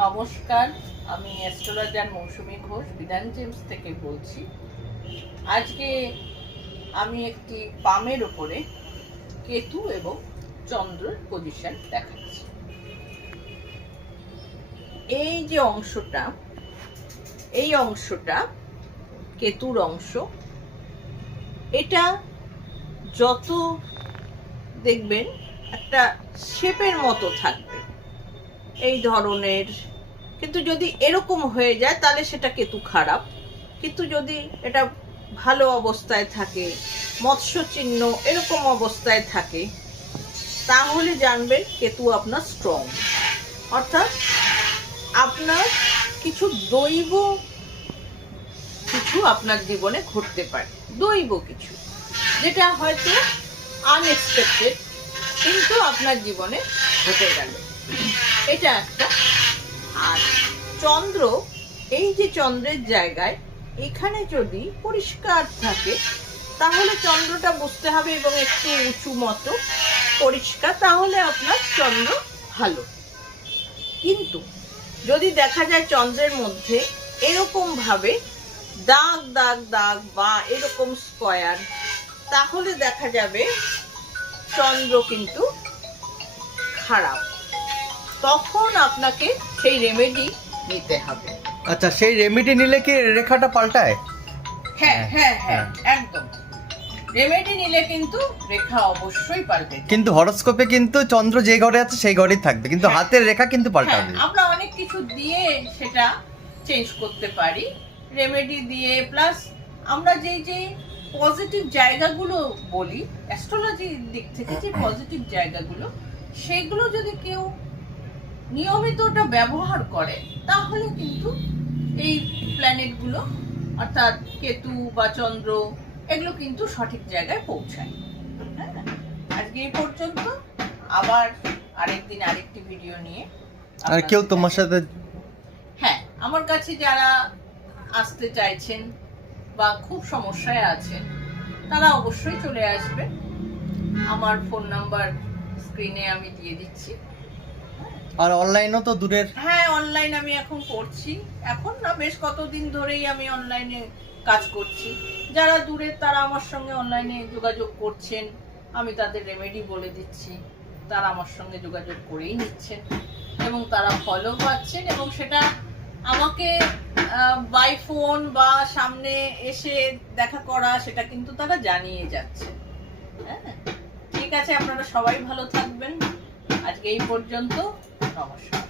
নমস্কার, আমি অ্যাস্ট্রোলজার মৌসুমী ঘোষ বিধান জেমস থেকে বলছি। আজকে আমি একটি পামের ওপরে কেতু এবং চন্দ্রের পজিশন দেখাচ্ছি। এই যে অংশটা কেতুর অংশ। এটা যত দেখবেন একটা শেপের মতো থাকবে এই ধরনের, কিন্তু যদি এরকম হয়ে যায় তাহলে সেটা কেতু খারাপ। কিন্তু যদি এটা ভালো অবস্থায় থাকে, মৎস্য চিহ্ন এরকম অবস্থায় থাকে, তাহলে জানবেন কেতু আপনার স্ট্রং। অর্থাৎ আপনার কিছু দৈব কিছু আপনার জীবনে ঘটতে পারে, দৈব কিছু যেটা হয়তো আনএক্সপেক্টেড, কিন্তু আপনার জীবনে ঘটে গেল, এটা একটা। আর চন্দ্র, এই যে চন্দ্রের জায়গায় এখানে যদি পরিষ্কার থাকে তাহলে চন্দ্রটা বুঝতে হবে, এবং একটু উঁচু মতো পরিষ্কার, তাহলে আপনার চন্দ্র ভালো। কিন্তু যদি দেখা যায় চন্দ্রের মধ্যে এরকম ভাবে দাগ দাগ দাগ বা এরকম স্কয়ার, তাহলে দেখা যাবে চন্দ্র কিন্তু খারাপ। তখন আপনাকে সেই রেমেডি নিতে হবে। আচ্ছা, সেই রেমেডি নিলে কি রেখাটা পাল্টায়? হ্যাঁ হ্যাঁ হ্যাঁ, একদম। রেমেডি নিলে কিন্তু রেখা অবশ্যই পাল্টে যায়। কিন্তু হরোস্কোপে কিন্তু চন্দ্র যে ঘরে আছে সেই ঘরেই থাকবে, কিন্তু হ্যাঁ। হাতের রেখা কিন্তু পাল্টাবে। আমরা অনেক কিছু দিয়ে সেটা চেঞ্জ করতে পারি, রেমেডি দিয়ে। প্লাস আমরা যে পজিটিভ জায়গাগুলো বলি অ্যাস্ট্রোলজির দিক থেকে, যে পজিটিভ জায়গাগুলো, সেগুলো যদি কেউ নিয়মিত ওটা ব্যবহার করে তাহলে কিন্তু এই প্ল্যানেটগুলো অর্থাৎ কেতু বা চন্দ্র এগুলো কিন্তু সঠিক জায়গায় পৌঁছায়। হ্যাঁ, আজকে এই পর্যন্ত। আবার আরেকদিন আরেকটি ভিডিও নিয়ে। আর কেউ তোমার সাথে, হ্যাঁ, আমার কাছে যারা আসতে চাইছেন বা খুব সমস্যায় আছেন তারা অবশ্যই চলে আসবেন। আমার ফোন নাম্বার স্ক্রিনে আমি দিয়ে দিচ্ছি। আর অনলাইনও তো দূরের। হ্যাঁ, অনলাইন আমি এখন করছি। এখন না, বেশ কতদিন ধরেই আমি অনলাইনে কাজ করছি। যারা দূরের তারা আমার সঙ্গে অনলাইনে যোগাযোগ করছেন, আমি তাদের রেমেডি বলে দিচ্ছি, তারা আমার সঙ্গে যোগাযোগ করেই নিচ্ছেন এবং তারা ফলো পাচ্ছেন, এবং সেটা আমাকে বাই ফোন বা সামনে এসে দেখা করা, সেটা কিন্তু তারা জানিয়ে যাচ্ছে। হ্যাঁ, ঠিক আছে, আপনারা সবাই ভালো থাকবেন। আজকে এই পর্যন্ত। নমস্কার।